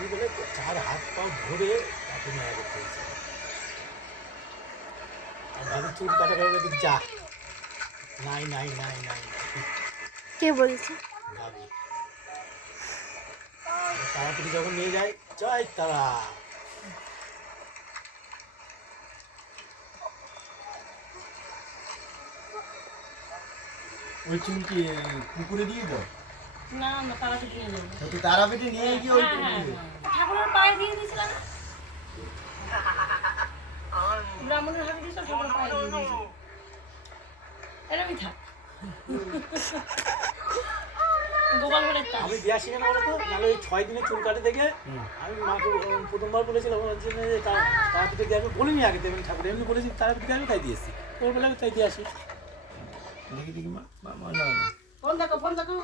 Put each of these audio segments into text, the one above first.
তুই বলে চার হাত পাও ধরে তাকে মায়া করতে হয়েছে। আর ভাবি চুল কাটা করে বলে যা নাই নাই নাই নাই নাই কে বলছে? ভাবি তারাপীঠে যখন নিয়ে যায় জয় তারা। ওই চুল কি পুকুরে দিয়ে দাও? না না তারাপীঠে নিয়ে যাবো। তো তারাপীঠে নিয়ে গিয়ে ওই ঠাকুরের পায়ে দিয়ে দিয়েছিলাম না, ব্রাহ্মণের হাতে দিয়েছিল, ঠাকুরের পায়ে দিয়ে দিয়েছিল। এরকমই থাক। গোপাল ঘরের তা আমি বিয়া শিখে না বলতো, নাহলে ওই 6 দিনে চুল কাটে দেখে আমি মাকে প্রথমবার বলেছিলাম তারাপীঠে দিয়ে আমি বলিনি আগে দেবেন ঠাকুর, এমনি বলেছি তারাপীঠে দিয়ে আমি তাই দিয়েছি। ওর বেলা আমি তাই দিয়ে আসি। দেখি দেখি মা মা না না ফোন দেখো ফোন দেখো,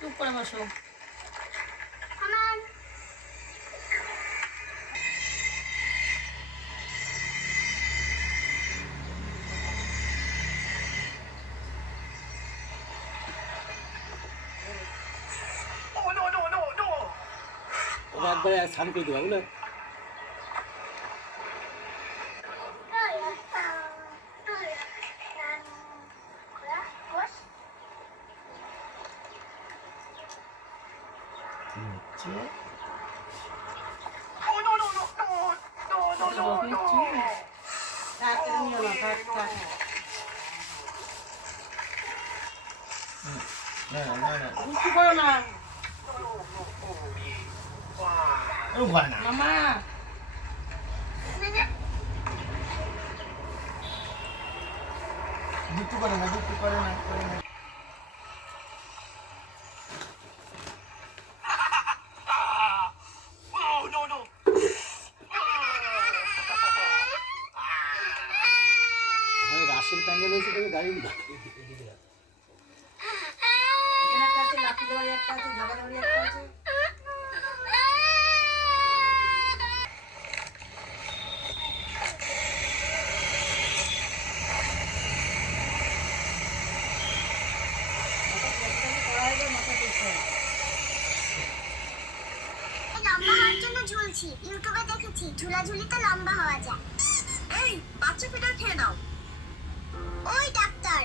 চুপ করে বসো। ও একবারে স্নান করে দেওয়া বুঝলে। না না না বুঝতে পারো না ও ভয় না মামা। দুঃখ করে না দুঃখ করে না করে না ওখানে রাশের প্যান্ডেল হয়েছে দেখে গাড়ি লম্বা হওয়ার জন্য ঝুলছি, ইউটিউবে দেখেছি ঝুলাঝুলিতে লম্বা হওয়া যায়। এই বাচ্চা ফিডার খেয়ে নাও। ওই ডাক্তার,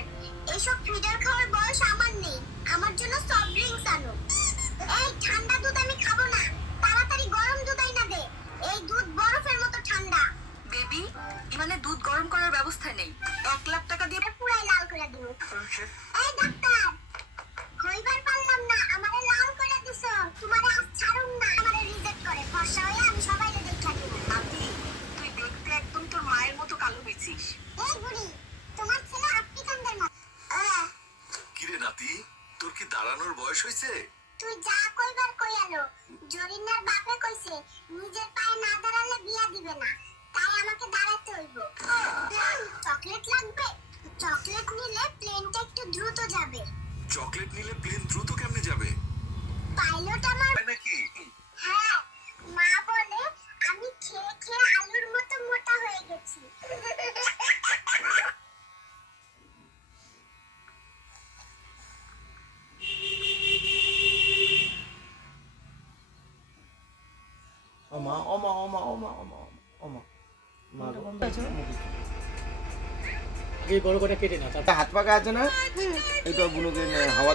এসব ফিডার খাওয়ার বয়স আমার নেই, আমার জন্য সফট ড্রিঙ্কস আনো। এই ঠান্ডা দুধ আমি খাবো না, তাড়াতাড়ি গরম দুধ আইনা দে। এই দুধ বরফের মতো ঠান্ডা। বেবি, মানে দুধ গরম করার ব্যবস্থা নেই। 1,00,000 টাকা দিয়ে পুরাই লাল করে দিব। এই ডাক্তার, হইবার পারলাম না, আমারে লাল করে দিছো, তোমারে আজ ছাড়ুম না। আমারে রিজেক্ট করে ফর্সা হয়ে আমি সবাইকে দেখা দিব। নাতি, তুই দেখতে একদম তোর মায়ের মতো কালো হয়েছিস। এই বুড়ি, তোমার ছেলে আফ্রিকানদের মতো। কিরে নাতি, তোর কি দাঁড়ানোর বয়স হয়েছে? তুই যা কইবার কই আলো। জরিনার বাপে কইছে নিজের পায়ে না দাঁড়ালে বিয়া দিবে না, তাই আমাকে দাঁড়াতে হইব। চকলেট লাগবে? চকলেট নিলে প্লেনটা একটু দ্রুত যাবে। চকলেট নিলে প্লেন দ্রুত কেমনে যাবে? পাইলট আমার তাই নাকি? হ্যাঁ, মা বলে আমি খেয়ে খেয়ে আলুর মতো মোটা হয়ে গেছি। ওমা ওমা ওমা ওমা ওমা ওমা মা এই বড় করে কেটে না, তারপর হাত পাকা আছে না? এই তো বুনুকে হাওয়া